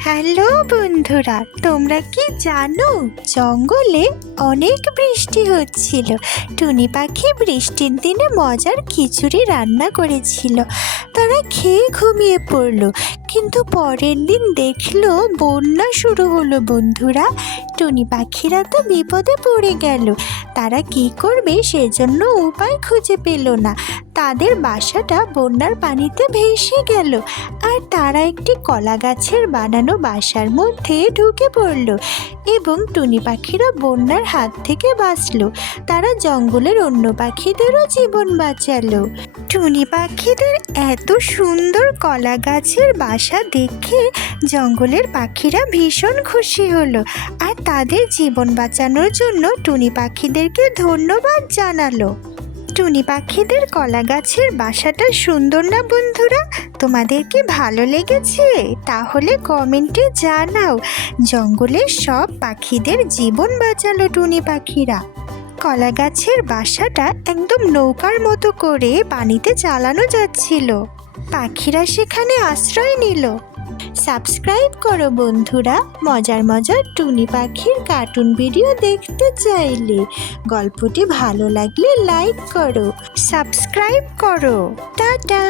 Hello বন্ধুরা, তোমরা কি জানো জঙ্গলে অনেক বৃষ্টি হচ্ছিল। টুনি পাখি বৃষ্টির দিনে মজার খিচুড়ি রান্না করেছিল। তারা খেয়ে ঘুমিয়ে পড়লো, কিন্তু পরের দিন দেখলো বন্যা শুরু হলো। বন্ধুরা, টুনি পাখিরা তো বিপদে পড়ে গেল। তারা কি করবে সেজন্য উপায় খুঁজে পেল না। তাদের বাসাটা বন্যার পানিতে ভেসে গেল, আর তারা একটি কলা গাছের বানানো বাসার মধ্যে ঢুকে পড়ল এবং টুনি পাখিরা বন্যার হাত থেকে বাঁচলো। তারা জঙ্গলের অন্য পাখিদেরও জীবন বাঁচালো। টুনি পাখিদের এত সুন্দর কলা গাছের বাসা দেখে জঙ্গলের পাখিরা ভীষণ খুশি হলো, আর তাদের জীবন বাঁচানোর জন্য টুনি পাখিদেরকে ধন্যবাদ জানালো। টুনি পাখিদের কলা গাছের বাসাটা সুন্দর না বন্ধুরা? তোমাদের কি ভালো লেগেছে? তাহলে কমেন্টে জানাও। জঙ্গলের সব পাখিদের জীবন বাঁচালো টুনি পাখিরা। কলা গাছের বাসাটা একদম নৌকার মতো করে পানিতে চালানো যাচ্ছিল। পাখিরা সেখানে আশ্রয় নিল। সাবস্ক্রাইব করো বন্ধুরা, মজার মজার টুনি পাখির কার্টুন ভিডিও দেখতে চাইলে। গল্পটি ভালো লাগলে লাইক করো, সাবস্ক্রাইব করো। টাটা।